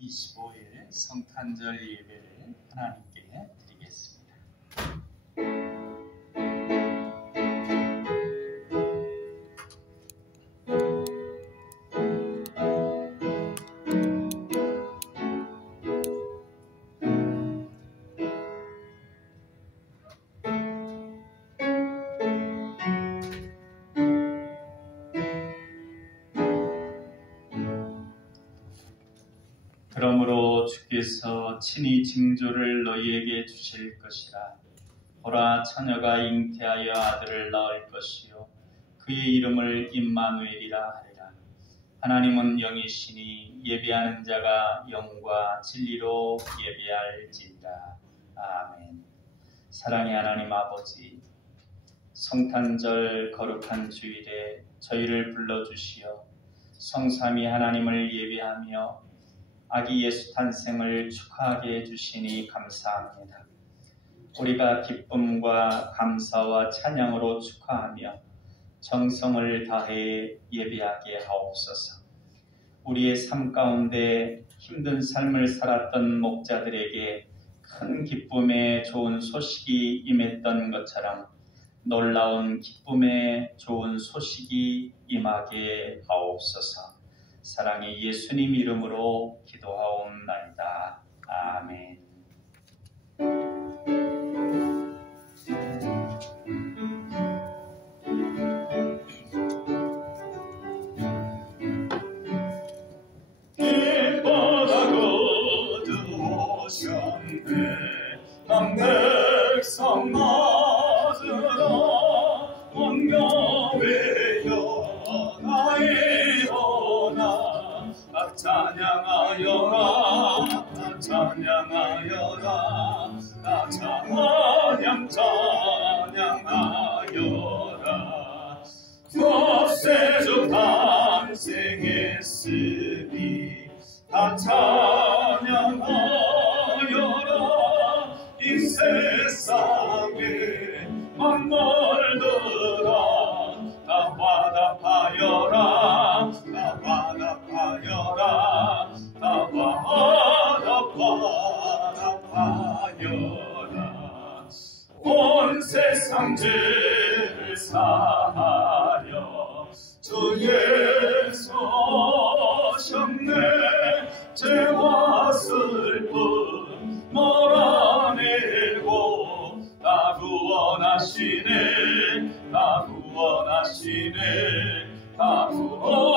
25일 성탄절 예배를 하나님께 드리겠습니다. 그러므로 주께서 친히 징조를 너희에게 주실 것이라. 보라, 처녀가 잉태하여 아들을 낳을 것이요 그의 이름을 임마누엘이라 하리라. 하나님은 영이시니 예배하는 자가 영과 진리로 예배할지니라. 아멘. 사랑의 하나님 아버지, 성탄절 거룩한 주일에 저희를 불러주시어 성삼위 하나님을 예배하며 아기 예수 탄생을 축하하게 해주시니 감사합니다. 우리가 기쁨과 감사와 찬양으로 축하하며 정성을 다해 예배하게 하옵소서. 우리의 삶 가운데 힘든 삶을 살았던 목자들에게 큰 기쁨의 좋은 소식이 임했던 것처럼 놀라운 기쁨의 좋은 소식이 임하게 하옵소서. 사랑의 예수님 이름으로 기도하옵나이다. 아멘. 길바다 거두오셨네 남 백성 맞으라 원경외여 나이로나 찬양하여라 찬양하여라 찬양하여라 구세주 탄생했으니 다 찬양하여라. 이 세상에 만물들아 다 화답하여라 다 화답하여라 다 화답하여라. 온 세상 죄를 사하려 주 예수 오셨네. 죄와 슬픔 몰아내고 나 구원하시네 나 구원하시네 나 구원하시네.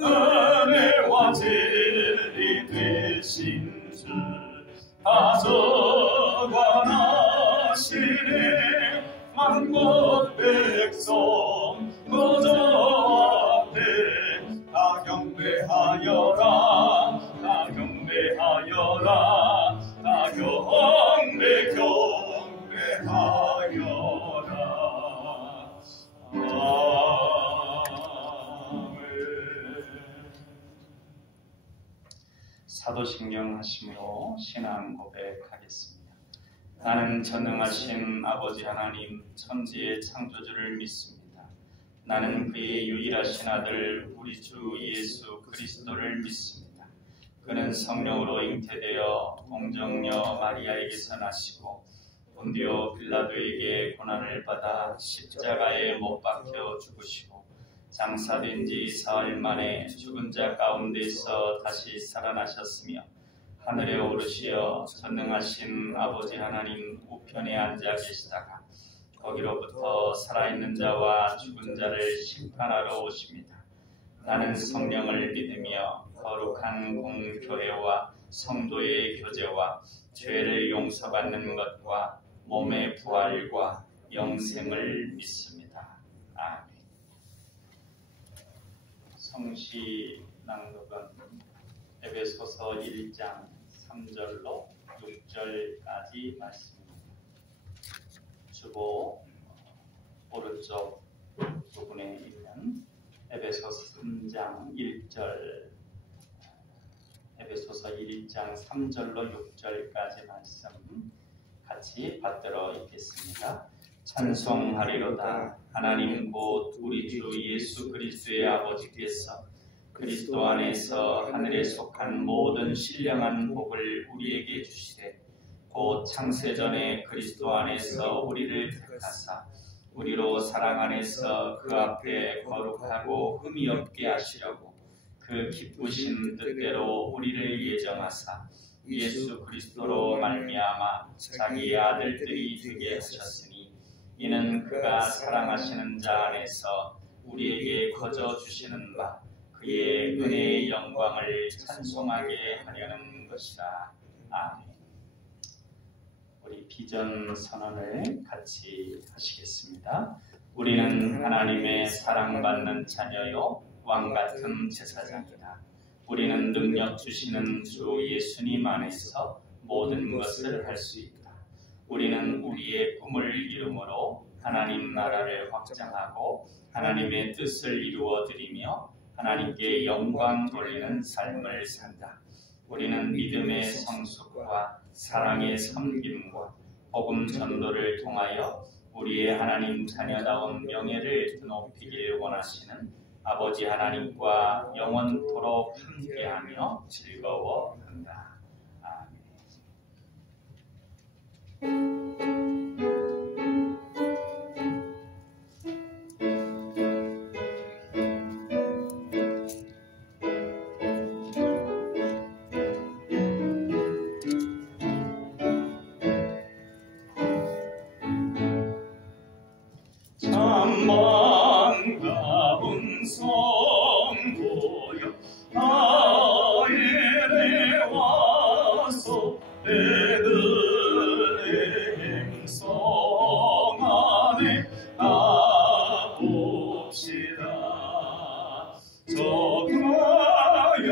은혜와 진리 되신 주 다 적어나시네. 만국 백성 그저 앞에 다 경배하여라 다 경배하여라 다 경배하여라. 사도신경 하심으로 신앙 고백하겠습니다. 나는 전능하신 아버지 하나님 천지의 창조주를 믿습니다. 나는 그의 유일하신 아들 우리 주 예수 그리스도를 믿습니다. 그는 성령으로 잉태되어 동정녀 마리아에게서 나시고 본디오 빌라도에게 고난을 받아 십자가에 못 박혀 죽으시고 장사된 지 사흘 만에 죽은 자 가운데서 다시 살아나셨으며 하늘에 오르시어 전능하신 아버지 하나님 우편에 앉아 계시다가 거기로부터 살아있는 자와 죽은 자를 심판하러 오십니다. 나는 성령을 믿으며 거룩한 공교회와 성도의 교제와 죄를 용서받는 것과 몸의 부활과 영생을 믿습니다. 아멘. 성시 낭독은 에베소서 1장 3절로 6절까지 말씀입니다. 주보 오른쪽 부분에 있는 에베소서 3장 1절, 에베소서 1장 3절로 6절까지 말씀 같이 받들어 읽겠습니다. 찬송하리로다. 하나님 곧 우리 주 예수 그리스도의 아버지께서 그리스도 안에서 하늘에 속한 모든 신령한 복을 우리에게 주시되 곧 창세전에 그리스도 안에서 우리를 택하사 우리로 사랑 안에서 그 앞에 거룩하고 흠이 없게 하시려고 그 기쁘신 뜻대로 우리를 예정하사 예수 그리스도로 말미암아 자기의 아들들이 되게 하셨으니 이는 그가 사랑하시는 자 안에서 우리에게 거저 주시는 바 그의 은혜의 영광을 찬송하게 하려는 것이라. 아멘. 우리 비전 선언을 같이 하시겠습니다. 우리는 하나님의 사랑받는 자녀요 왕같은 제사장이다. 우리는 능력 주시는 주 예수님 안에서 모든 것을 할 수 있다. 우리는 우리의 꿈을 이루므로 하나님 나라를 확장하고 하나님의 뜻을 이루어 드리며 하나님께 영광 돌리는 삶을 산다. 우리는 믿음의 성숙과 사랑의 섬김과 복음 전도를 통하여 우리의 하나님 자녀다운 명예를 드높이길 원하시는 아버지 하나님과 영원토록 함께하며 즐거워한다. 아멘. 반가운 성도여 나에게 와서 애들의 행성 안에 가봅시다. 저 가여의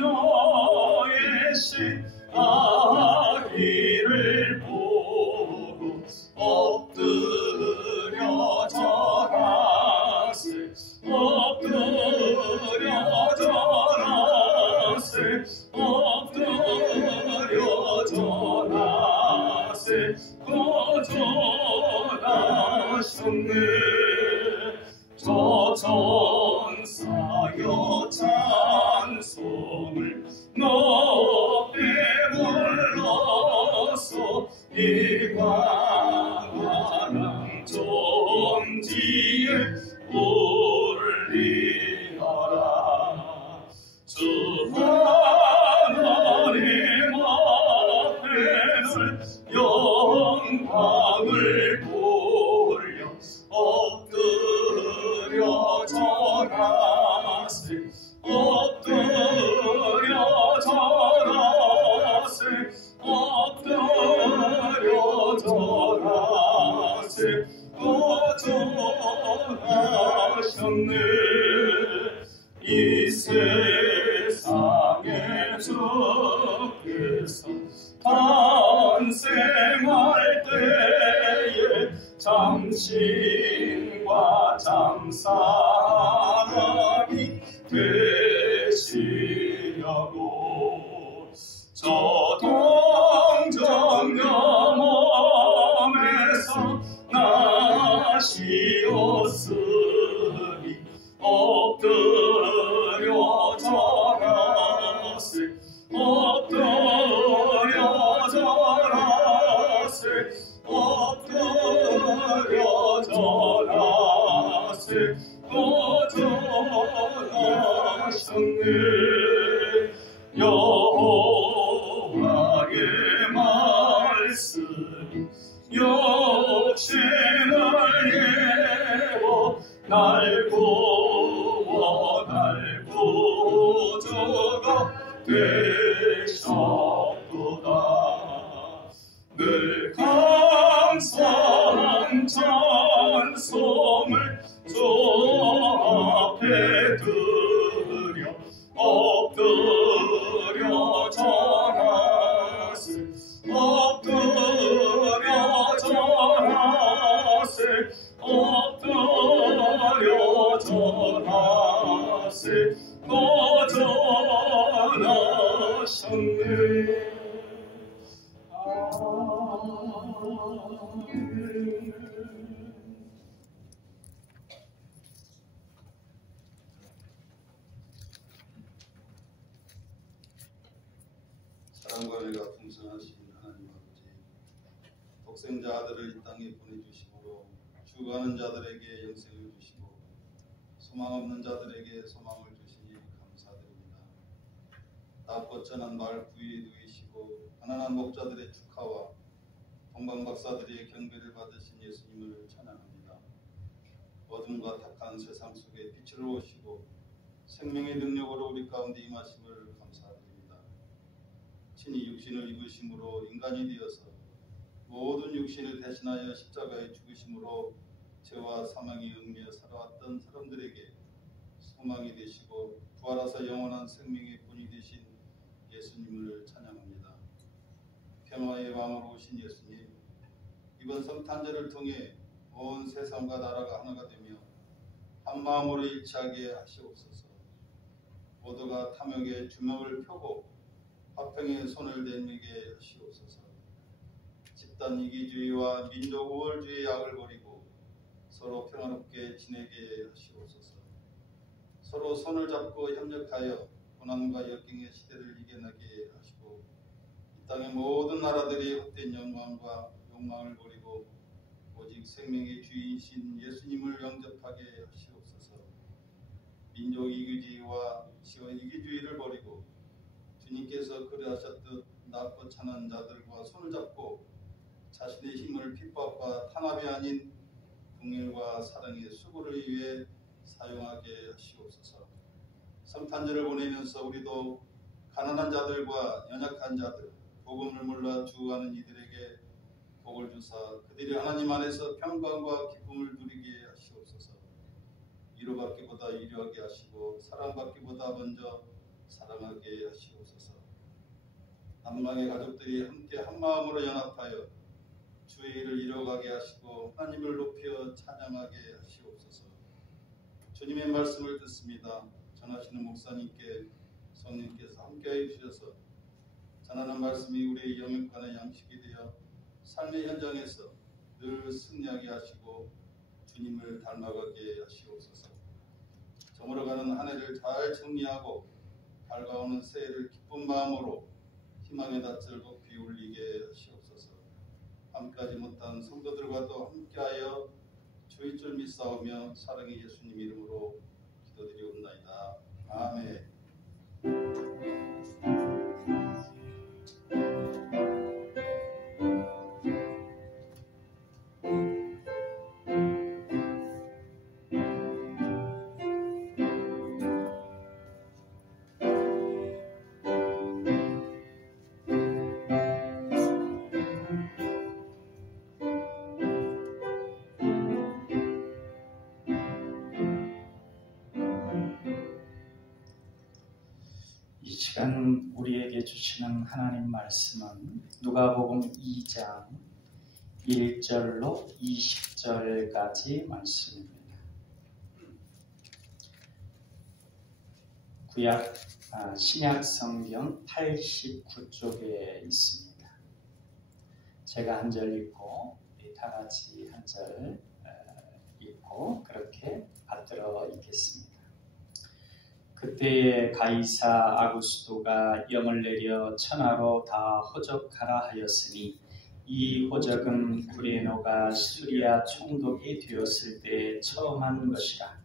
너의 신 아기를 보고 엎드려 절하세 엎드려 절하세 엎드려 절하세 거절하셨네. 저 전사여 찬송을 높이 불러서 이 광활한 존지에 올리어라. 주 하나님 앞에는 영광을 돌려 엎드려 절하세 엎드려 절하세 엎드려 절하세 거절하셨네. 이 세상에 주께서 탄생할 때에 참신과 참사랑이 되시려고 저 동정녀 몸에서 나시었으니 엎드려 절하세 엎드려 절하세 엎드려 절하세 거절하셨네. 여호와의 말씀 육신을 예워 날 구워 날 구주가 되셨도다. 늘 감사한 찬송을 주 앞에 드려 엎드려 절하세 엎드려 절하세 엎드려 절하세 거절하셨네. 사랑과 은혜가 풍성하신 하나님 아버지, 독생자 아들을 이 땅에 보내주심으로 죽어가는 자들에게 영생을 주시고 소망 없는 자들에게 소망을 주시니 감사드립니다. 낮고 전한 말 구유에 누이시고 가난한 목자들의 축하와 동방박사들의 경배를 받으신 예수님을 찬양합니다. 어둠과 탁한 세상 속에 빛을 오시고 생명의 능력으로 우리 가운데 임하심을 감사드립니다. 친히 육신을 입으심으로 인간이 되어서 모든 육신을 대신하여 십자가에 죽으심으로 죄와 사망에 얽매여 살아왔던 사람들에게 소망이 되시고 부활하사 영원한 생명의 본이 되신 예수님을 찬양합니다. 평화의 왕으로 오신 예수님, 이번 성탄절을 통해 온 세상과 나라가 하나가 되며 한 마음으로 일치하게 하시옵소서. 모두가 탐욕의 주먹을 펴고 화평의 손을 내밀게 하시옵소서. 집단 이기주의와 민족 우월주의의 악을 버리고 서로 평화롭게 지내게 하시옵소서. 서로 손을 잡고 협력하여 고난과 역경의 시대를 이겨내게 하시고 이 땅의 모든 나라들이 헛된 영광과 욕망을 버리고 오직 생명의 주인이신 예수님을 영접하게 하시옵소서. 민족 이기주의와 지원 이기주의를 버리고 주님께서 그리하셨듯 낮고 찬한 자들과 손을 잡고 자신의 힘을 핍박과 탄압이 아닌 긍휼과 사랑의 수고를 위해 사용하게 하시옵소서. 성탄절을 보내면서 우리도 가난한 자들과 연약한 자들, 복음을 몰라 죽어가는 이들에게 복을 주사 그들이 하나님 안에서 평강과 기쁨을 누리게 하시옵소서. 위로받기보다 위로하게 하시고 사랑받기보다 먼저 사랑하게 하시옵소서. 남방의 가족들이 함께 한마음으로 연합하여 주의 일을 이뤄가게 하시고 하나님을 높여 찬양하게 하시옵소서. 주님의 말씀을 듣습니다. 전하시는 목사님께 성령께서 함께해 주셔서 전하는 말씀이 우리의 영육간의 양식이 되어 삶의 현장에서 늘 승리하게 하시고 주님을 닮아가게 하시옵소서. 저물어가는 한 해를 잘 정리하고 밝아오는 새해를 기쁜 마음으로 희망의 닻을 높이 올리게 하시옵소서. 함께하지 못한 성도들과도 함께하여 주의 줄 믿사오며 사랑의 예수님 이름으로 기도드리옵나이다. 아멘. 이 시간 우리에게 주시는 하나님 말씀은 누가복음 2장 1절로 20절까지 말씀입니다. 구약 신약 성경 89쪽에 있습니다. 제가 한 절 읽고 다 같이 한 절 읽고 그렇게 받들어 읽겠습니다. 그때에 가이사 아구스도가 영을 내려 천하로 다 호적하라 하였으니 이 호적은 구레노가 수리아 총독이 되었을 때 처음 한 것이라.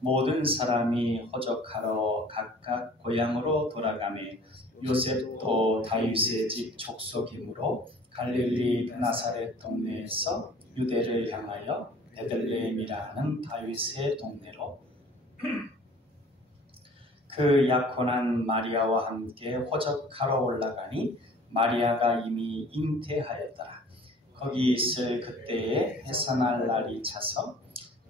모든 사람이 호적하러 각각 고향으로 돌아가매 요셉도 다윗의 집 족속이므로 갈릴리 나사렛 동네에서 유대를 향하여 베들레헴이라는 다윗의 동네로 그 약혼한 마리아와 함께 호적하러 올라가니 마리아가 이미 잉태하였더라. 거기 있을 그때에 해산할 날이 차서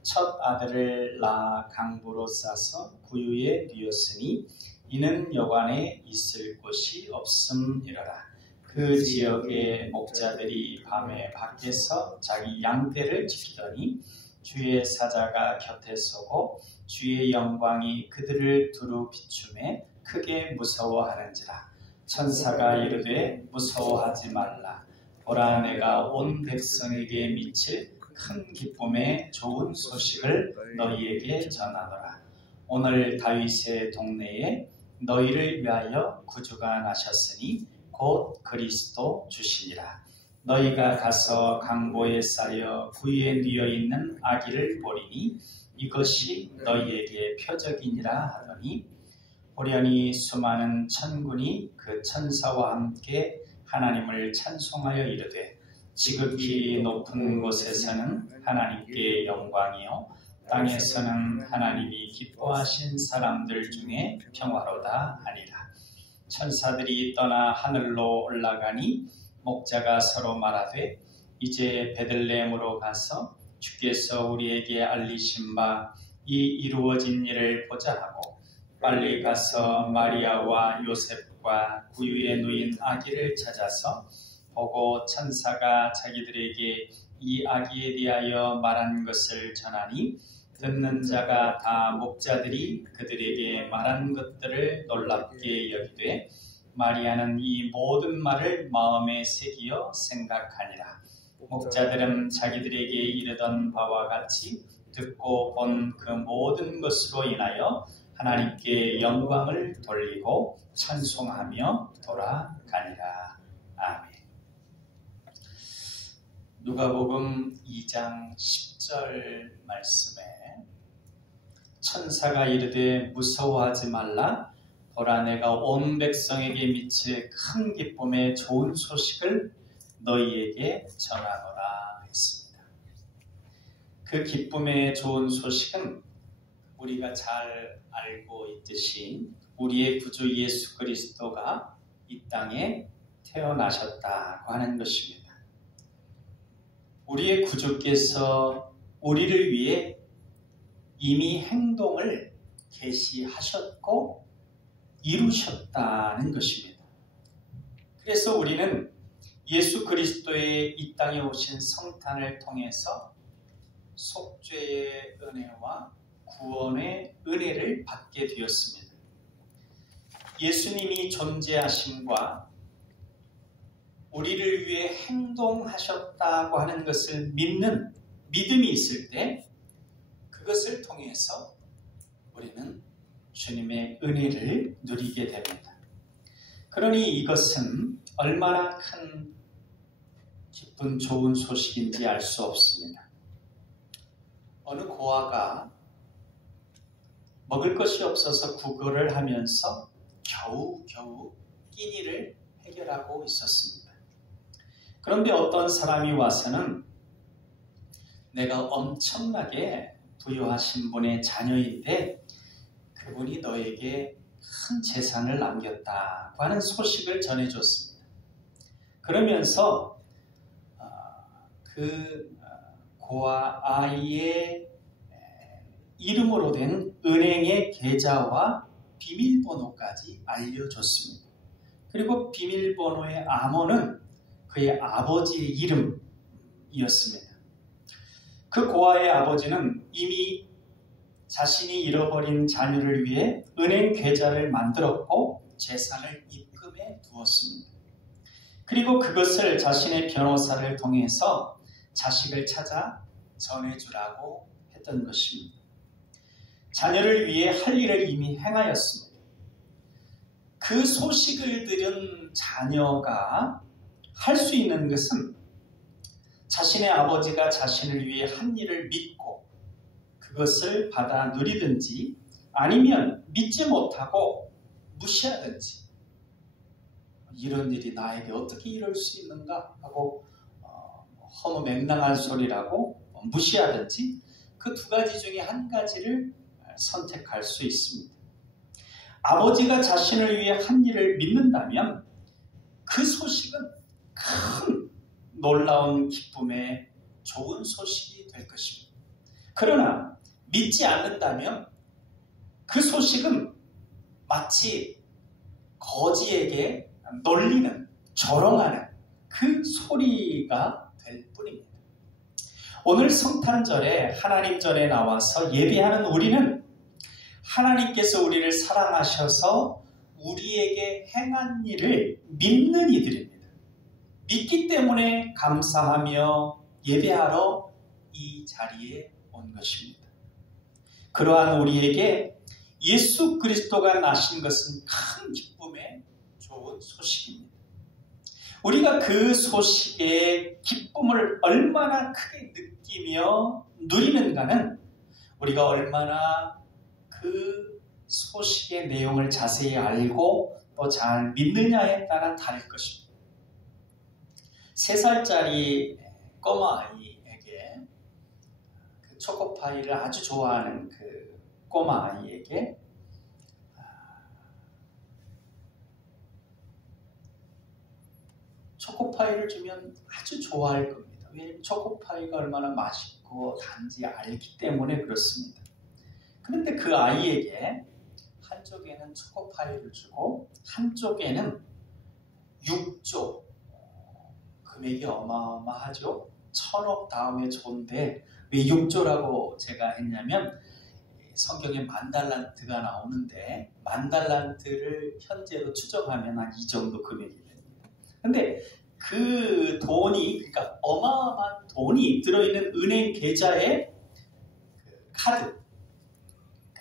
첫 아들을 낳아 강부로 싸서 구유에 뉘었으니 이는 여관에 있을 곳이 없음이러라. 그 지역의 목자들이 밤에 밖에서 자기 양떼를 지키더니 주의 사자가 곁에 서고 주의 영광이 그들을 두루 비추매 크게 무서워하는지라. 천사가 이르되 무서워하지 말라. 보라 내가 온 백성에게 미칠 큰 기쁨의 좋은 소식을 너희에게 전하노라. 오늘 다윗의 동네에 너희를 위하여 구주가 나셨으니 곧 그리스도 주시니라. 너희가 가서 강보에 쌓여 구유에 누워 있는 아기를 보리니 이것이 너희에게 표적이니라 하더니 호련히 수많은 천군이 그 천사와 함께 하나님을 찬송하여 이르되 지극히 높은 곳에서는 하나님께 영광이요 땅에서는 하나님이 기뻐하신 사람들 중에 평화로다 하니라. 천사들이 떠나 하늘로 올라가니 목자가 서로 말하되 이제 베들레헴으로 가서 주께서 우리에게 알리신 바 이 이루어진 일을 보자 하고 빨리 가서 마리아와 요셉과 구유에 누인 아기를 찾아서 보고 천사가 자기들에게 이 아기에 대하여 말한 것을 전하니 듣는 자가 다 목자들이 그들에게 말한 것들을 놀랍게 여기되 마리아는 이 모든 말을 마음에 새기어 생각하니라. 목자들은 자기들에게 이르던 바와 같이 듣고 본 그 모든 것으로 인하여 하나님께 영광을 돌리고 찬송하며 돌아가니라. 아멘. 누가복음 2장 10절 말씀에 천사가 이르되 무서워하지 말라. 보라 내가 온 백성에게 미칠 큰 기쁨의 좋은 소식을 너희에게 전하노라 했습니다. 그 기쁨의 좋은 소식은 우리가 잘 알고 있듯이 우리의 구주 예수 그리스도가 이 땅에 태어나셨다고 하는 것입니다. 우리의 구주께서 우리를 위해 이미 행동을 계시하셨고 이루셨다는 것입니다. 그래서 우리는 예수 그리스도의 이 땅에 오신 성탄을 통해서 속죄의 은혜와 구원의 은혜를 받게 되었습니다. 예수님이 존재하심과 우리를 위해 행동하셨다고 하는 것을 믿는 믿음이 있을 때 그것을 통해서 우리는 주님의 은혜를 누리게 됩니다. 그러니 이것은 얼마나 큰 기쁜 좋은 소식인지 알 수 없습니다. 어느 고아가 먹을 것이 없어서 구걸을 하면서 겨우 끼니를 해결하고 있었습니다. 그런데 어떤 사람이 와서는 내가 엄청나게 부유하신 분의 자녀인데 그분이 너에게 큰 재산을 남겼다고 하는 소식을 전해줬습니다. 그러면서 그 고아 아이의 이름으로 된 은행의 계좌와 비밀번호까지 알려줬습니다. 그리고 비밀번호의 암호는 그의 아버지의 이름이었습니다. 그 고아의 아버지는 이미 자신이 잃어버린 자녀를 위해 은행 계좌를 만들었고 재산을 입금해 두었습니다. 그리고 그것을 자신의 변호사를 통해서 자식을 찾아 전해주라고 했던 것입니다. 자녀를 위해 할 일을 이미 행하였습니다. 그 소식을 들은 자녀가 할 수 있는 것은 자신의 아버지가 자신을 위해 한 일을 믿고 그것을 받아 누리든지 아니면 믿지 못하고 무시하든지 이런 일이 나에게 어떻게 이럴 수 있는가 하고 허무맹랑한 소리라고 무시하든지 그 두 가지 중에 한 가지를 선택할 수 있습니다. 아버지가 자신을 위해 한 일을 믿는다면 그 소식은 큰 놀라운 기쁨의 좋은 소식이 될 것입니다. 그러나 믿지 않는다면 그 소식은 마치 거지에게 놀리는, 조롱하는 그 소리가 될 뿐입니다. 오늘 성탄절에 하나님 전에 나와서 예배하는 우리는 하나님께서 우리를 사랑하셔서 우리에게 행한 일을 믿는 이들입니다. 믿기 때문에 감사하며 예배하러 이 자리에 온 것입니다. 그러한 우리에게 예수 그리스도가 나신 것은 큰 기쁨의 좋은 소식입니다. 우리가 그 소식의 기쁨을 얼마나 크게 느끼며 누리는가는 우리가 얼마나 그 소식의 내용을 자세히 알고 또 잘 믿느냐에 따라 다를 것입니다. 3살짜리 꼬마 아이에게 그 초코파이를 아주 좋아하는 그 꼬마 아이에게 초코파이를 주면 아주 좋아할 겁니다. 왜냐하면 초코파이가 얼마나 맛있고 단지 알기 때문에 그렇습니다. 그런데 그 아이에게 한쪽에는 초코파이를 주고 한쪽에는 6조, 금액이 어마어마하죠. 1000억 다음에 조인데 왜 6조라고 제가 했냐면 성경에 만달란트가 나오는데 만달란트를 현재로 추정하면 한 이 정도 금액이 됩니다. 근데 그 돈이, 그러니까 어마어마한 돈이 들어있는 은행 계좌에 그 카드,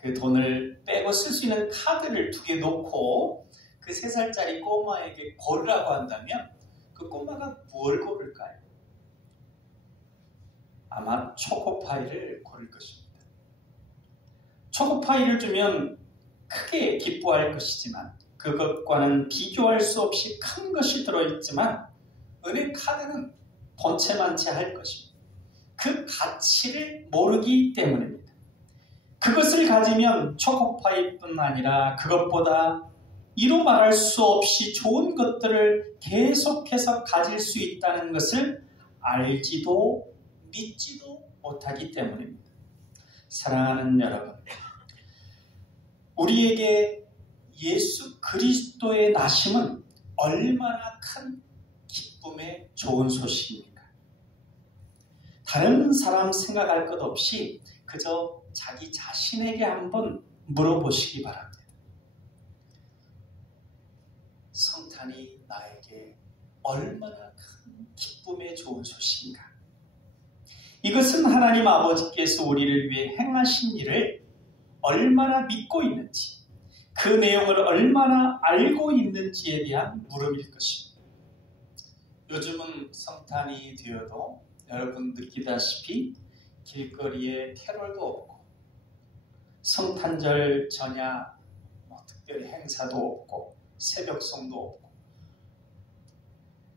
그 돈을 빼고 쓸 수 있는 카드를 2개 놓고 그 3살짜리 꼬마에게 고르라고 한다면 그 꼬마가 뭘 고를까요? 아마 초코파이를 고를 것입니다. 초코파이를 주면 크게 기뻐할 것이지만 그것과는 비교할 수 없이 큰 것이 들어있지만 은행 카드는 본체만치 할 것입니다. 그 가치를 모르기 때문입니다. 그것을 가지면 초코파이뿐 아니라 그것보다 이루 말할 수 없이 좋은 것들을 계속해서 가질 수 있다는 것을 알지도 믿지도 못하기 때문입니다. 사랑하는 여러분, 우리에게 예수 그리스도의 나심은 얼마나 큰 기쁨의 좋은 소식입니까? 다른 사람 생각할 것 없이 그저 자기 자신에게 한번 물어보시기 바랍니다. 성탄이 나에게 얼마나 큰 기쁨의 좋은 소식인가? 이것은 하나님 아버지께서 우리를 위해 행하신 일을 얼마나 믿고 있는지, 그 내용을 얼마나 알고 있는지에 대한 물음일 것입니다. 요즘은 성탄이 되어도 여러분 느끼다시피 길거리에 캐롤도 없고 성탄절 전야 특별히 행사도 없고 새벽송도 없고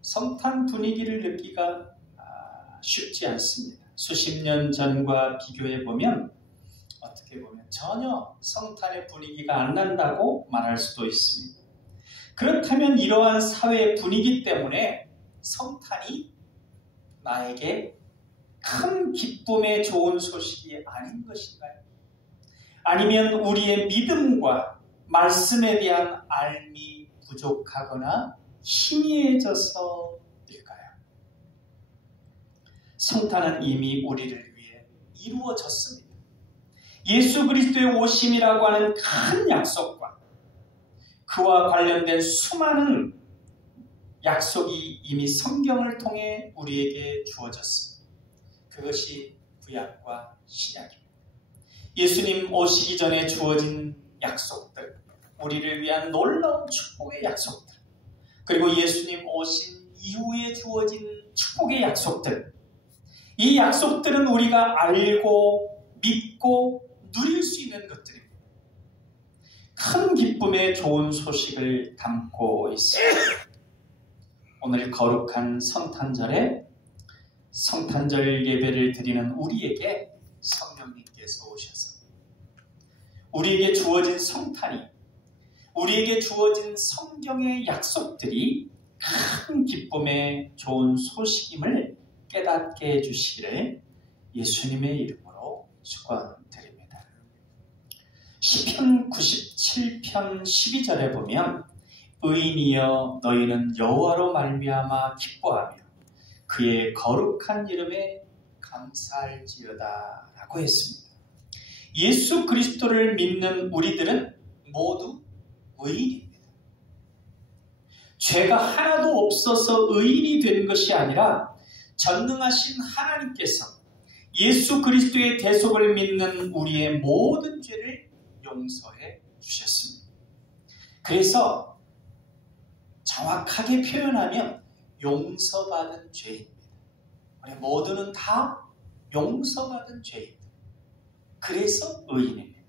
성탄 분위기를 느끼기가 쉽지 않습니다. 수십 년 전과 비교해 보면 어떻게 보면 전혀 성탄의 분위기가 안 난다고 말할 수도 있습니다. 그렇다면 이러한 사회의 분위기 때문에 성탄이 나에게 큰 기쁨의 좋은 소식이 아닌 것인가요? 아니면 우리의 믿음과 말씀에 대한 알미 부족하거나 희미해져서일까요? 성탄은 이미 우리를 위해 이루어졌습니다. 예수 그리스도의 오심이라고 하는 큰 약속과 그와 관련된 수많은 약속이 이미 성경을 통해 우리에게 주어졌습니다. 그것이 구약과 신약입니다. 예수님 오시기 전에 주어진 약속들, 우리를 위한 놀라운 축복의 약속들, 그리고 예수님 오신 이후에 주어진 축복의 약속들, 이 약속들은 우리가 알고 믿고 누릴 수 있는 것들입니다. 큰 기쁨의 좋은 소식을 담고 있습니다. 오늘 거룩한 성탄절에 성탄절 예배를 드리는 우리에게 성령님께서 오셔서 우리에게 주어진 성탄이, 우리에게 주어진 성경의 약속들이 큰 기쁨의 좋은 소식임을 깨닫게 해주시기를 예수님의 이름으로 축원드립니다. 시편 97편 12절에 보면 의인이여 너희는 여호와로 말미암아 기뻐하며 그의 거룩한 이름에 감사할지어다 라고 했습니다. 예수 그리스도를 믿는 우리들은 모두 의인입니다. 죄가 하나도 없어서 의인이 되는 것이 아니라 전능하신 하나님께서 예수 그리스도의 대속을 믿는 우리의 모든 죄를 용서해 주셨습니다. 그래서 정확하게 표현하면 용서받은 죄입니다. 우리 모두는 다 용서받은 죄입니다. 그래서 의인입니다.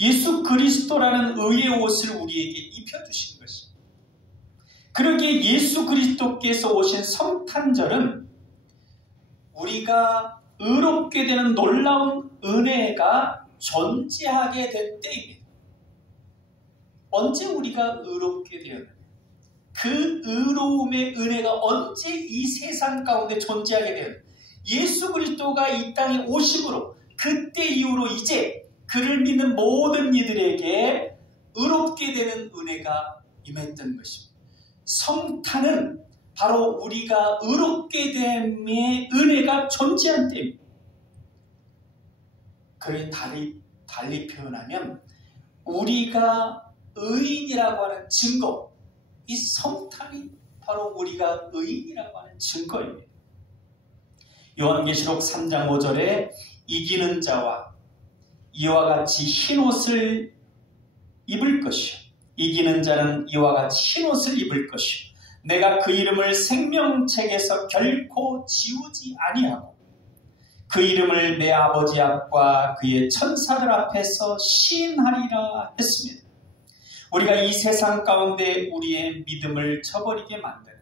예수 그리스도라는 의의 옷을 우리에게 입혀주신 것입니다. 그러기에 예수 그리스도께서 오신 성탄절은 우리가 의롭게 되는 놀라운 은혜가 존재하게 된 때입니다. 언제 우리가 의롭게 되었느냐? 그 의로움의 은혜가 언제 이 세상 가운데 존재하게 되었느냐? 예수 그리스도가 이 땅에 오심으로 그때 이후로 이제 그를 믿는 모든 이들에게 의롭게 되는 은혜가 임했던 것입니다. 성탄은 바로 우리가 의롭게 됨의 은혜가 존재한 때입니다. 그를 달리 표현하면 우리가 의인이라고 하는 증거, 이 성탄이 바로 우리가 의인이라고 하는 증거입니다. 요한계시록 3장 5절에 이기는 자와 이와 같이 흰옷을 입을 것이요 이기는 자는 이와 같이 흰옷을 입을 것이요 내가 그 이름을 생명책에서 결코 지우지 아니하고 그 이름을 내 아버지 앞과 그의 천사들 앞에서 시인하리라 했습니다. 우리가 이 세상 가운데 우리의 믿음을 저버리게 만드는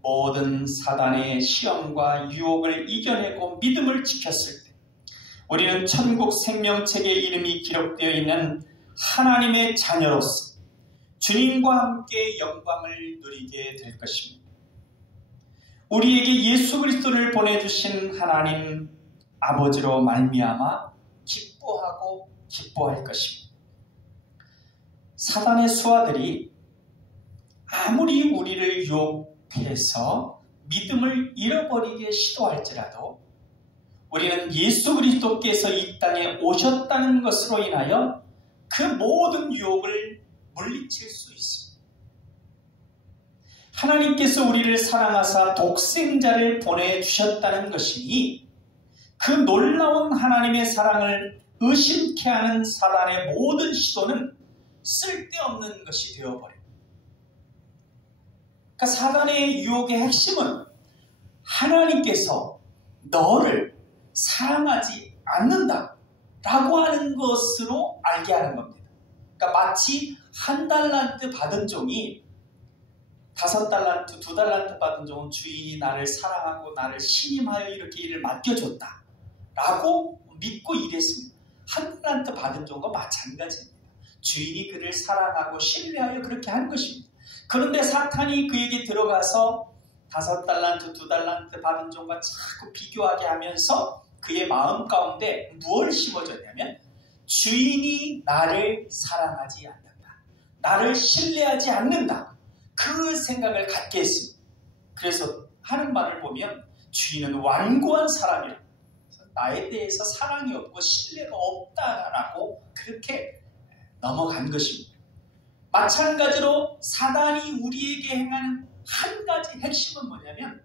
모든 사단의 시험과 유혹을 이겨내고 믿음을 지켰을 때 우리는 천국 생명책에 이름이 기록되어 있는 하나님의 자녀로서 주님과 함께 영광을 누리게 될 것입니다. 우리에게 예수 그리스도를 보내주신 하나님 아버지로 말미암아 기뻐하고 기뻐할 것입니다. 사단의 수하들이 아무리 우리를 유혹해서 믿음을 잃어버리게 시도할지라도 우리는 예수 그리스도께서 이 땅에 오셨다는 것으로 인하여 그 모든 유혹을 물리칠 수 있습니다. 하나님께서 우리를 사랑하사 독생자를 보내주셨다는 것이니 그 놀라운 하나님의 사랑을 의심케 하는 사단의 모든 시도는 쓸데없는 것이 되어버립니다. 그러니까 사단의 유혹의 핵심은 하나님께서 너를 사랑하지 않는다라고 하는 것으로 알게 하는 겁니다. 그러니까 마치 1달란트 받은 종이 5달란트, 2달란트 받은 종은 주인이 나를 사랑하고 나를 신임하여 이렇게 일을 맡겨줬다라고 믿고 일했습니다. 1달란트 받은 종과 마찬가지입니다. 주인이 그를 사랑하고 신뢰하여 그렇게 한 것입니다. 그런데 사탄이 그에게 들어가서 5달란트, 2달란트 받은 종과 자꾸 비교하게 하면서 그의 마음 가운데 무엇을 심어줬냐면 주인이 나를 사랑하지 않는다. 나를 신뢰하지 않는다. 그 생각을 갖게 했습니다. 그래서 하는 말을 보면 주인은 완고한 사람이라. 나에 대해서 사랑이 없고 신뢰가 없다라고 그렇게 넘어간 것입니다. 마찬가지로 사단이 우리에게 행하는 한 가지 핵심은 뭐냐면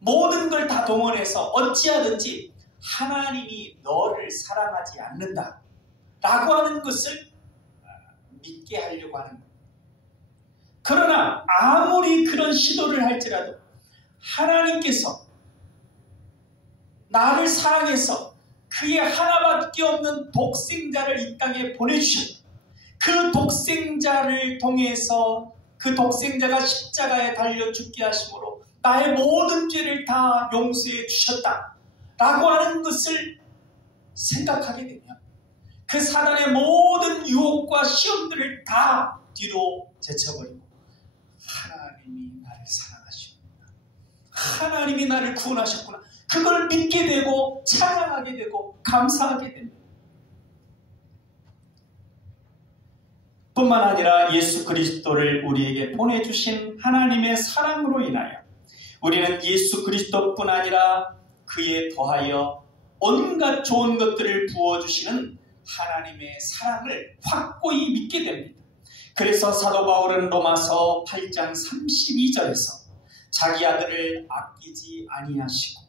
모든 걸 다 동원해서 어찌하든지 하나님이 너를 사랑하지 않는다 라고 하는 것을 믿게 하려고 하는 겁니다. 그러나 아무리 그런 시도를 할지라도 하나님께서 나를 사랑해서 그의 하나밖에 없는 독생자를 이 땅에 보내주셨다. 그 독생자를 통해서 그 독생자가 십자가에 달려 죽게 하심으로 나의 모든 죄를 다 용서해 주셨다 라고 하는 것을 생각하게 되면 그 사단의 모든 유혹과 시험들을 다 뒤로 제쳐버리고 하나님이 나를 사랑하시는구나, 하나님이 나를 구원하셨구나, 그걸 믿게 되고 찬양하게 되고 감사하게 됩니다. 뿐만 아니라 예수 그리스도를 우리에게 보내주신 하나님의 사랑으로 인하여 우리는 예수 그리스도뿐 아니라 그에 더하여 온갖 좋은 것들을 부어주시는 하나님의 사랑을 확고히 믿게 됩니다. 그래서 사도 바울은 로마서 8장 32절에서 자기 아들을 아끼지 아니하시고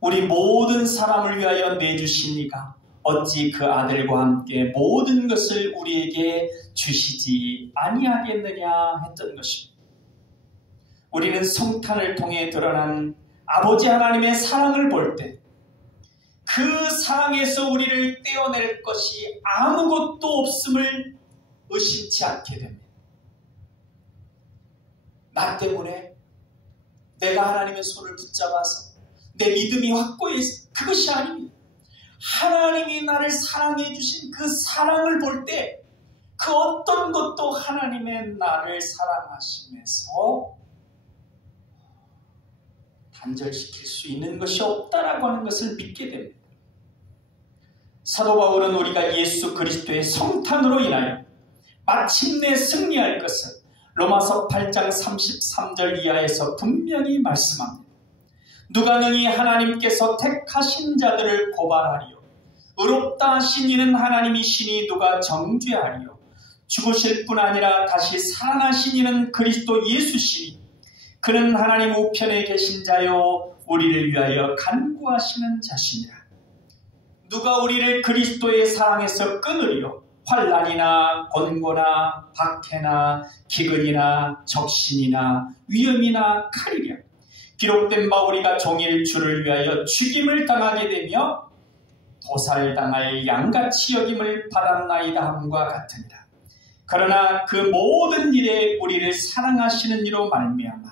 우리 모든 사람을 위하여 내주시니가 어찌 그 아들과 함께 모든 것을 우리에게 주시지 아니하겠느냐 했던 것입니다. 우리는 성탄을 통해 드러난 아버지 하나님의 사랑을 볼 때 그 사랑에서 우리를 떼어낼 것이 아무것도 없음을 의심치 않게 됩니다. 나 때문에 내가 하나님의 손을 붙잡아서 내 믿음이 확고해서 그것이 아닙니다. 하나님이 나를 사랑해 주신 그 사랑을 볼 때 그 어떤 것도 하나님의 나를 사랑하심에서 단절시킬 수 있는 것이 없다라고 하는 것을 믿게 됩니다. 사도 바울은 우리가 예수 그리스도의 성탄으로 인하여 마침내 승리할 것을 로마서 8장 33절 이하에서 분명히 말씀합니다. 누가 능히 하나님께서 택하신 자들을 고발하리요. 의롭다 하신 이는 하나님이시니 누가 정죄하리요. 죽으실 뿐 아니라 다시 살아나신 이는 그리스도 예수시니 그는 하나님 우편에 계신 자요 우리를 위하여 간구하시는 자시니라. 누가 우리를 그리스도의 사랑에서 끊으리요. 환난이나 권고나 박해나 기근이나 적신이나 위험이나 칼이랴. 기록된 바 우리가 종일 주를 위하여 죽임을 당하게 되며 도살당할 양같이 여김을 받았나이다 함과 같으니라. 그러나 그 모든 일에 우리를 사랑하시는 이로 말미암아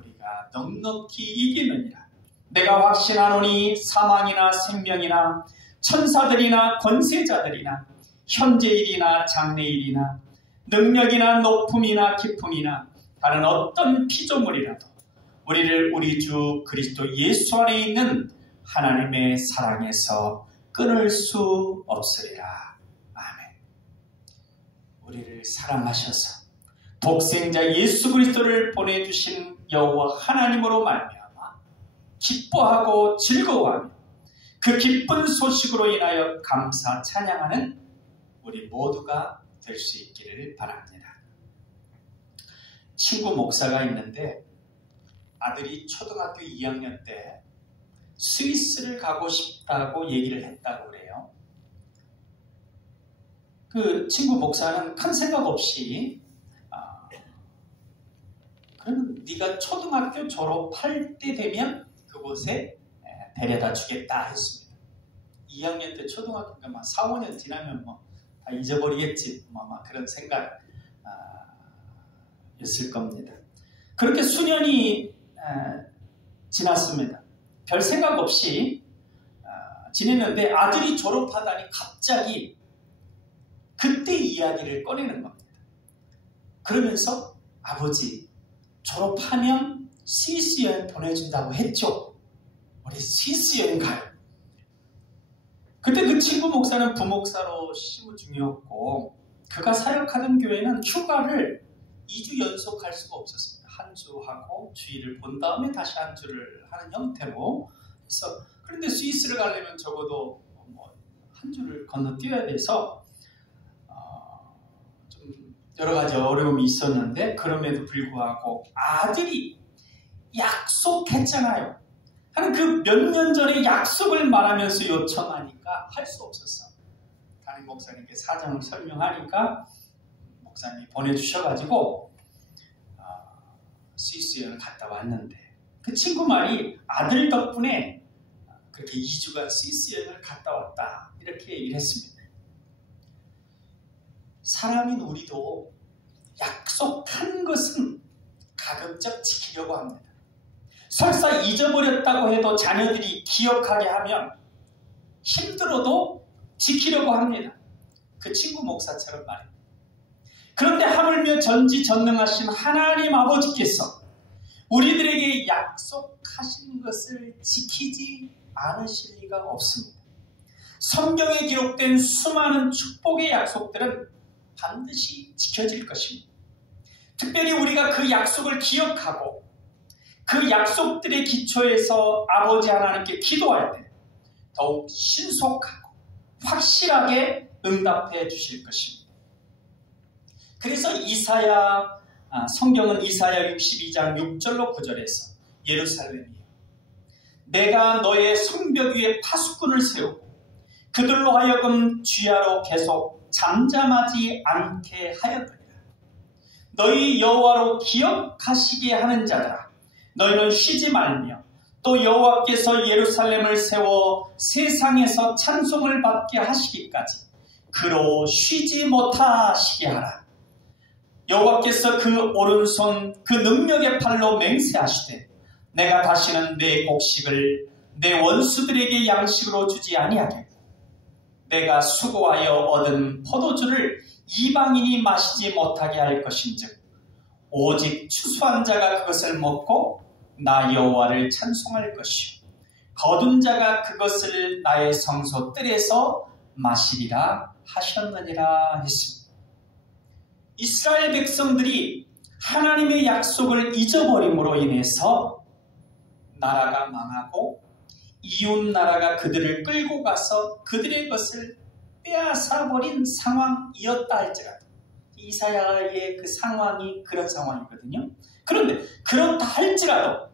우리가 넉넉히 이기느니라. 내가 확신하노니 사망이나 생명이나 천사들이나 권세자들이나 현재일이나 장래일이나 능력이나 높음이나 기쁨이나 다른 어떤 피조물이라도 우리를 우리 주 그리스도 예수 안에 있는 하나님의 사랑에서 끊을 수 없으리라. 아멘. 우리를 사랑하셔서 독생자 예수 그리스도를 보내주신 여호와 하나님으로 말미암아 기뻐하고 즐거워하며 그 기쁜 소식으로 인하여 감사 찬양하는 우리 모두가 될 수 있기를 바랍니다. 친구 목사가 있는데 아들이 초등학교 2학년 때 스위스를 가고 싶다고 얘기를 했다고 그래요. 그 친구 목사는 큰 생각 없이 그럼 네가 초등학교 졸업할 때 되면 그곳에 데려다 주겠다 했습니다. 2학년 때 초등학교가 막 4, 5년 지나면 다 잊어버리겠지 아마 그런 생각 였을 겁니다. 그렇게 수년이 지났습니다. 별 생각 없이 지냈는데 아들이 졸업하다니 갑자기 그때 이야기를 꺼내는 겁니다. 그러면서 아버지 졸업하면 스위스 여행 보내준다고 했죠. 우리 스위스 여행 가요. 그때 그 친구 목사는 부목사로 시무 중이었고 그가 사역하는 교회는 휴가를 2주 연속 할 수가 없었습니다. 한 주 하고 주일을 본 다음에 다시 한 주를 하는 형태로. 그런데 스위스를 가려면 적어도 한 주를 건너뛰어야 돼서 좀 여러 가지 어려움이 있었는데 그럼에도 불구하고 아들이 약속했잖아요 하는 그 몇 년 전에 약속을 말하면서 요청하니까 할 수 없었어. 담임 목사님께 사정을 설명하니까 목사님이 보내주셔가지고 스위스 여행을 갔다 왔는데 그 친구 말이 아들 덕분에 그렇게 2주간 스위스 여행을 갔다 왔다 이렇게 얘기를 했습니다. 사람인 우리도 약속한 것은 가급적 지키려고 합니다. 설사 잊어버렸다고 해도 자녀들이 기억하게 하면 힘들어도 지키려고 합니다. 그 친구 목사처럼 말입니다. 그런데 하물며 전지전능하신 하나님 아버지께서 우리들에게 약속하신 것을 지키지 않으실 리가 없습니다. 성경에 기록된 수많은 축복의 약속들은 반드시 지켜질 것입니다. 특별히 우리가 그 약속을 기억하고 그 약속들의 기초에서 아버지 하나님께 기도할 때 더욱 신속하고 확실하게 응답해 주실 것입니다. 그래서 성경은 이사야 62장 6절로 9절에서 예루살렘이여 내가 너의 성벽 위에 파수꾼을 세우고 그들로 하여금 주야로 계속 잠잠하지 않게 하였느니라. 너희 여호와로 기억하시게 하는 자들아 너희는 쉬지 말며 또 여호와께서 예루살렘을 세워 세상에서 찬송을 받게 하시기까지 그로 쉬지 못하시게 하라. 여호와께서 그 오른손 그 능력의 팔로 맹세하시되 내가 다시는 내 곡식을 내 원수들에게 양식으로 주지 아니하겠고 내가 수고하여 얻은 포도주를 이방인이 마시지 못하게 할 것인즉 오직 추수한 자가 그것을 먹고 나 여호와를 찬송할 것이요 거둔 자가 그것을 나의 성소 뜰에서 마시리라 하셨느니라 했습니다. 이스라엘 백성들이 하나님의 약속을 잊어버림으로 인해서 나라가 망하고 이웃 나라가 그들을 끌고 가서 그들의 것을 빼앗아버린 상황이었다 할지라도 이사야의 그 상황이 그런 상황이거든요. 그런데 그렇다 할지라도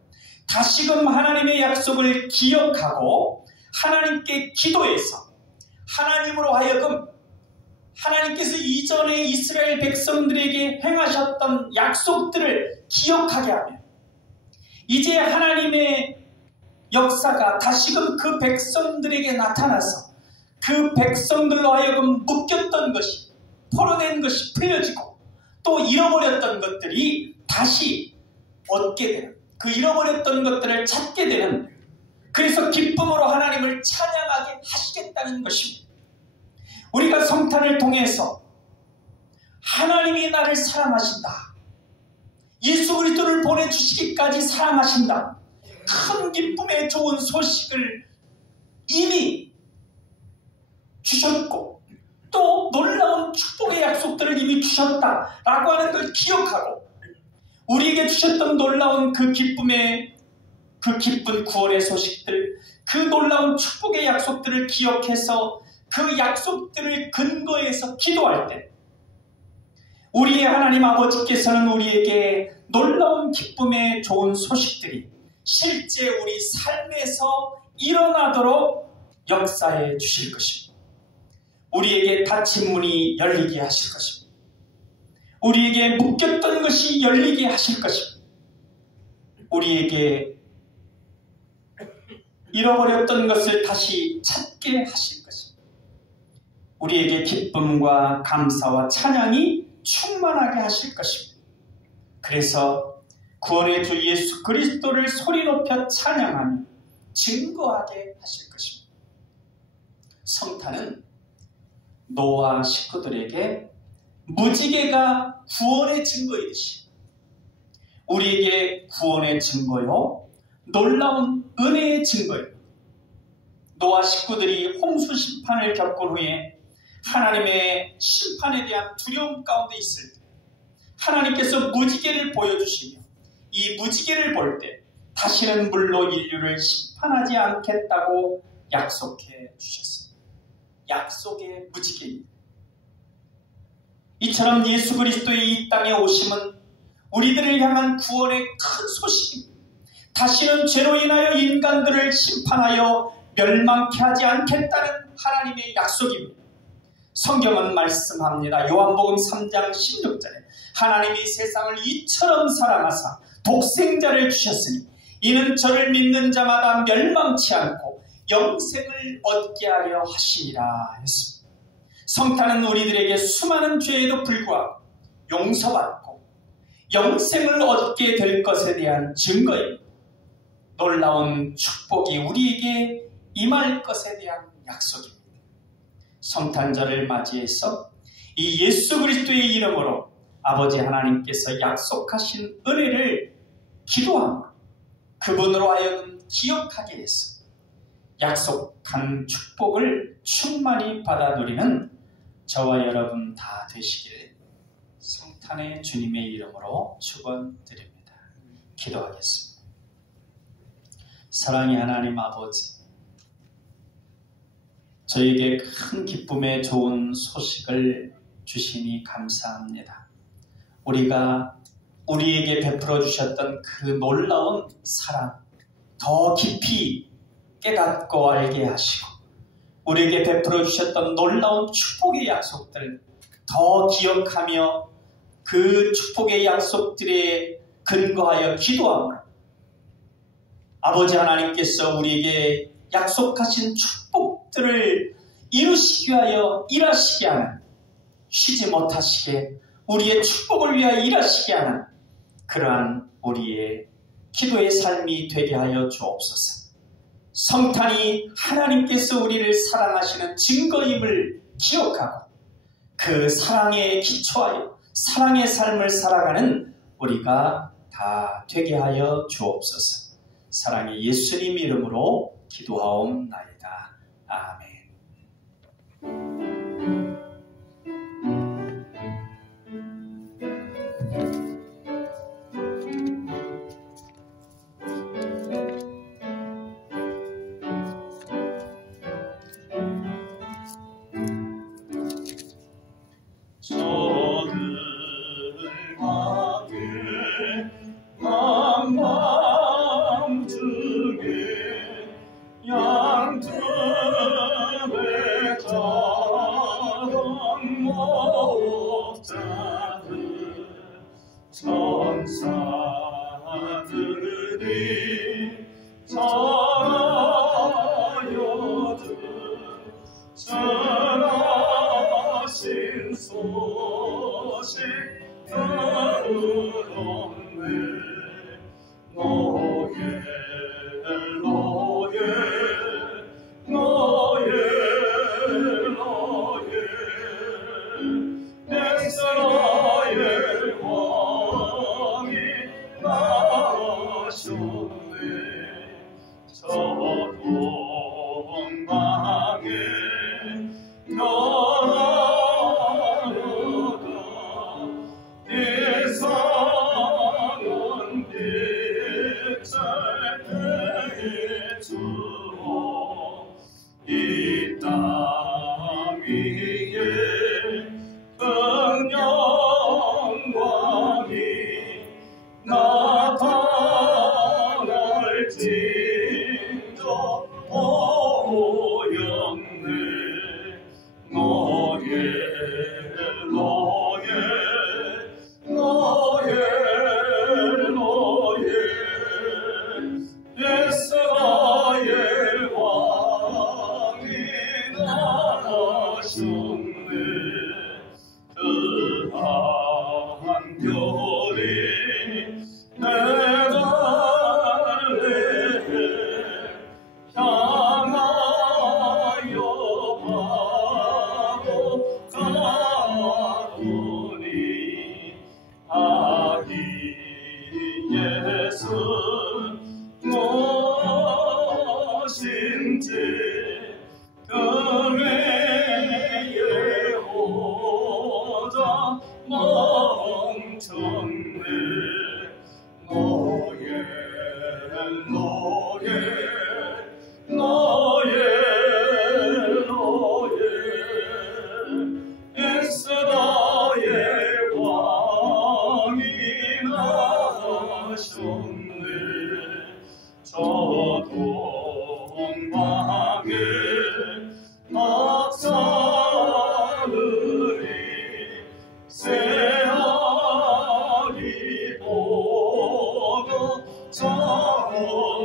다시금 하나님의 약속을 기억하고 하나님께 기도해서 하나님으로 하여금 하나님께서 이전에 이스라엘 백성들에게 행하셨던 약속들을 기억하게 하면 이제 하나님의 역사가 다시금 그 백성들에게 나타나서 그 백성들로 하여금 묶였던 것이 풀어낸 것이 풀려지고 또 잃어버렸던 것들이 다시 얻게 되는 그 잃어버렸던 것들을 찾게 되는 그래서 기쁨으로 하나님을 찬양하게 하시겠다는 것입니다. 우리가 성탄을 통해서 하나님이 나를 사랑하신다. 예수 그리스도를 보내주시기까지 사랑하신다. 큰 기쁨의 좋은 소식을 이미 주셨고 또 놀라운 축복의 약속들을 이미 주셨다라고 하는 걸 기억하고 우리에게 주셨던 놀라운 그 기쁨의 그 기쁜 구원의 소식들 그 놀라운 축복의 약속들을 기억해서 그 약속들을 근거해서 기도할 때 우리의 하나님 아버지께서는 우리에게 놀라운 기쁨의 좋은 소식들이 실제 우리 삶에서 일어나도록 역사해 주실 것입니다. 우리에게 닫힌 문이 열리게 하실 것입니다. 우리에게 묶였던 것이 열리게 하실 것입니다. 우리에게 잃어버렸던 것을 다시 찾게 하실 것입니다. 우리에게 기쁨과 감사와 찬양이 충만하게 하실 것입니다. 그래서 구원의 주 예수 그리스도를 소리 높여 찬양하며 증거하게 하실 것입니다. 성탄은 노아 식구들에게 무지개가 구원의 증거이듯이 우리에게 구원의 증거요 놀라운 은혜의 증거입니다. 노아 식구들이 홍수 심판을 겪은 후에 하나님의 심판에 대한 두려움 가운데 있을 때 하나님께서 무지개를 보여주시며 이 무지개를 볼 때 다시는 물로 인류를 심판하지 않겠다고 약속해 주셨습니다. 약속의 무지개입니다. 이처럼 예수 그리스도의 이 땅에 오심은 우리들을 향한 구원의 큰 소식입니다. 다시는 죄로 인하여 인간들을 심판하여 멸망케 하지 않겠다는 하나님의 약속입니다. 성경은 말씀합니다. 요한복음 3장 16절에 하나님이 세상을 이처럼 사랑하사 독생자를 주셨으니 이는 저를 믿는 자마다 멸망치 않고 영생을 얻게 하려 하시니라 했습니다. 성탄은 우리들에게 수많은 죄에도 불구하고 용서받고 영생을 얻게 될 것에 대한 증거입니다. 놀라운 축복이 우리에게 임할 것에 대한 약속입니다. 성탄절을 맞이해서 이 예수 그리스도의 이름으로 아버지 하나님께서 약속하신 은혜를 기도합니다. 그분으로 하여금 기억하게 해서 약속한 축복을 충만히 받아 누리는 저와 여러분 다 되시길 성탄의 주님의 이름으로 축원드립니다. 기도하겠습니다. 사랑의 하나님 아버지, 저에게 큰 기쁨의 좋은 소식을 주시니 감사합니다. 우리가 우리에게 베풀어 주셨던 그 놀라운 사랑 더 깊이 깨닫고 알게 하시고 우리에게 베풀어 주셨던 놀라운 축복의 약속들 더 기억하며 그 축복의 약속들에 근거하여 기도함으로 아버지 하나님께서 우리에게 약속하신 축복들을 이루시기 위하여 일하시게 하는 쉬지 못하시게 우리의 축복을 위하여 일하시게 하는 그러한 우리의 기도의 삶이 되게 하여 주옵소서. 성탄이 하나님께서 우리를 사랑하시는 증거임을 기억하고 그 사랑에 기초하여 사랑의 삶을 살아가는 우리가 다 되게 하여 주옵소서. 사랑의 예수님 이름으로 기도하옵나이다. 아멘. 천사들이 전하여준 전하신 소식 들었네. 너의 이스라엘 왕이 나셨네. 저 동방에 변하여가 이상한 빛을 주어 이 땅 위에 큰 영광이 나타날진저 보였네. 이스라엘 왕이 나셨네. 그한 별이 내달래 향하여 바로 가더니 아기 예수 무엇인지 그네에 오자 멈췄네. 이스라엘 왕이 나셨네. 저 동방에 박사들이 새하리 보고 전하고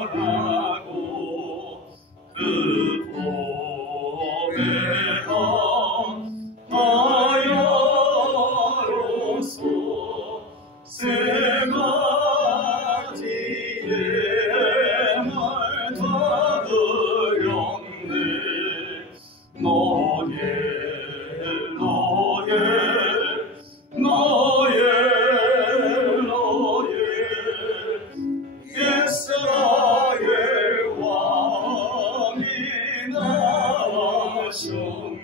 그 보배가 하여로서 세 가지의 말 들었네. 이스라엘 왕이 나셨네.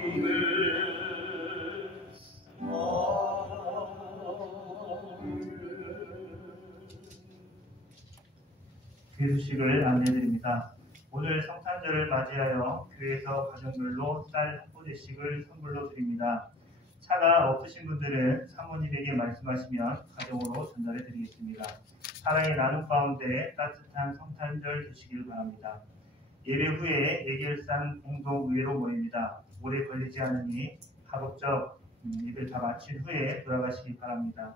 기수식을 안내드립니다. 오늘 성탄절을 맞이하여 교회에서 가정별로 쌀 한 포대씩을 선물로 드립니다. 차가 없으신 분들은 사모님에게 말씀하시면 가정으로 전달해 드리겠습니다. 사랑의 나눔 가운데 따뜻한 성탄절 되시길 바랍니다. 예배 후에 예결산 공동의회로 모입니다. 오래 걸리지 않으니 가급적 예배를 다 마친 후에 돌아가시기 바랍니다.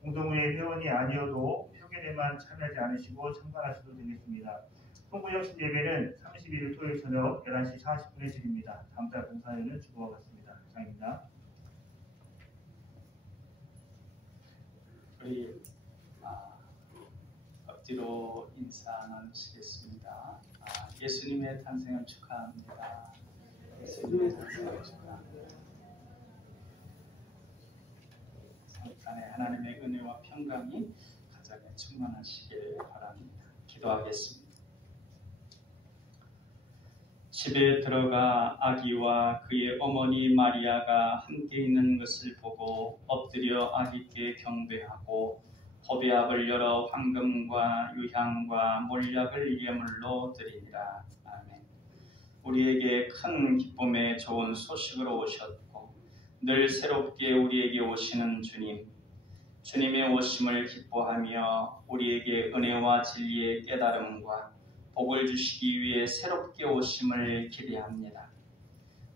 공동의회 회원이 아니어도 표결에만 참여하지 않으시고 참관하셔도 되겠습니다. 송구영신 예배는 31일 토요일 저녁 11시 40분에 드립니다. 다음 달 봉사회는 주보와 같습니다. 이상입니다. 우리 앞뒤로 인사 나누시겠습니다. 예수님의 탄생을 축하합니다. 예수님의 탄생을 축하합니다. 성탄의 하나님의 은혜와 평강이 가정에 충만하시길 바랍니다. 기도하겠습니다. 집에 들어가 아기와 그의 어머니 마리아가 함께 있는 것을 보고 엎드려 아기께 경배하고 호배압을 열어 황금과 유향과 몰약을 예물로 드리니라. 아멘. 우리에게 큰 기쁨의 좋은 소식으로 오셨고 늘 새롭게 우리에게 오시는 주님, 주님의 오심을 기뻐하며 우리에게 은혜와 진리의 깨달음과 복을 주시기 위해 새롭게 오심을 기대합니다.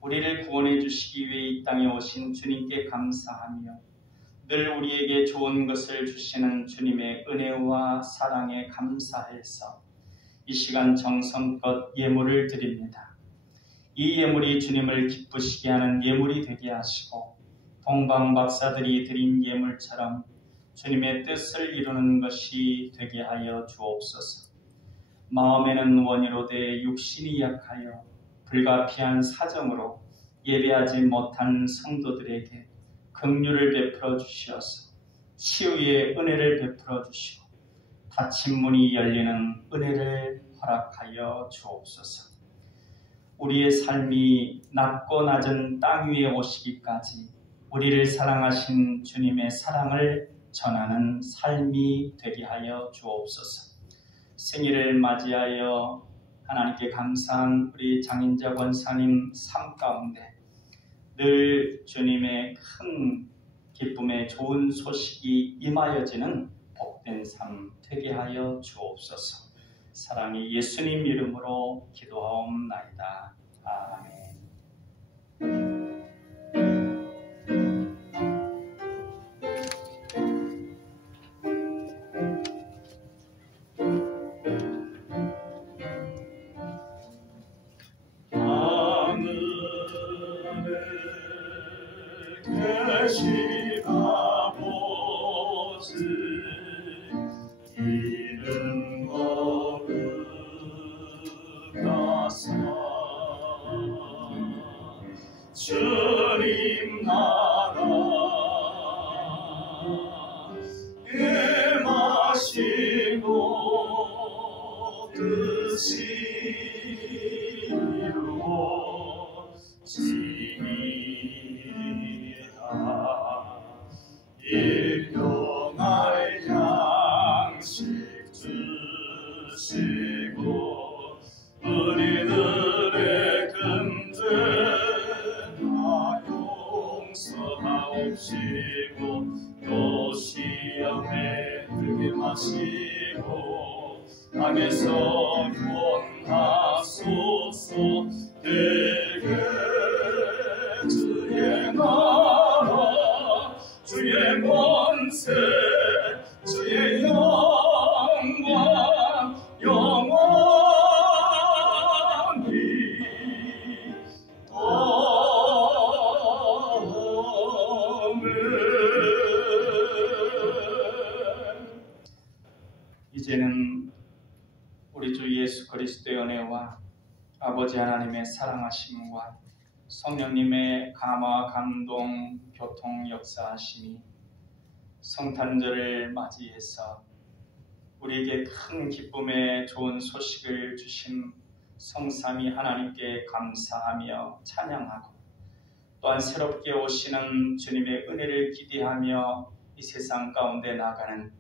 우리를 구원해 주시기 위해 이 땅에 오신 주님께 감사하며 늘 우리에게 좋은 것을 주시는 주님의 은혜와 사랑에 감사해서 이 시간 정성껏 예물을 드립니다. 이 예물이 주님을 기쁘시게 하는 예물이 되게 하시고 동방 박사들이 드린 예물처럼 주님의 뜻을 이루는 것이 되게 하여 주옵소서. 마음에는 원이로되 육신이 약하여 불가피한 사정으로 예배하지 못한 성도들에게 긍휼을 베풀어 주시어서 치유의 은혜를 베풀어 주시고 닫힌 문이 열리는 은혜를 허락하여 주옵소서. 우리의 삶이 낮고 낮은 땅 위에 오시기까지 우리를 사랑하신 주님의 사랑을 전하는 삶이 되게 하여 주옵소서. 생일을 맞이하여 하나님께 감사한 우리 장인자 권사님 삶 가운데 늘 주님의 큰 기쁨의 좋은 소식이 임하여지는 복된 삶 되게 하여 주옵소서. 사랑의 예수님 이름으로 기도하옵나이다. 아멘. 계신 아버지 이름 거룩하사 주님 나라 임하시고 뜻이 일용할 양식 주시고 우리들의 금죄 다 용서하옵시고 또 시험에 들게 마시고 악에서 구원하소서. 되게 주의 나라 주의 권세 주의 영광 영원히 아멘. 이제는 우리 주 예수 그리스도의 은혜와 아버지 하나님의 사랑하심과 성령님의 감화 감동 교통 역사하심이 성탄절을 맞이해서 우리에게 큰 기쁨의 좋은 소식을 주신 성삼위 하나님께 감사하며 찬양하고 또한 새롭게 오시는 주님의 은혜를 기대하며 이 세상 가운데 나가는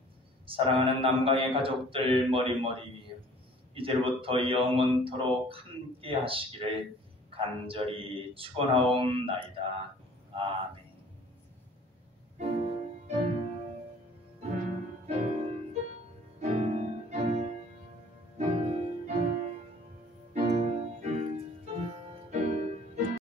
사랑하는 남강의 가족들 머리머리 위에 이제부터 영원토록 함께 하시기를 간절히 축원하옵나이다. 아멘.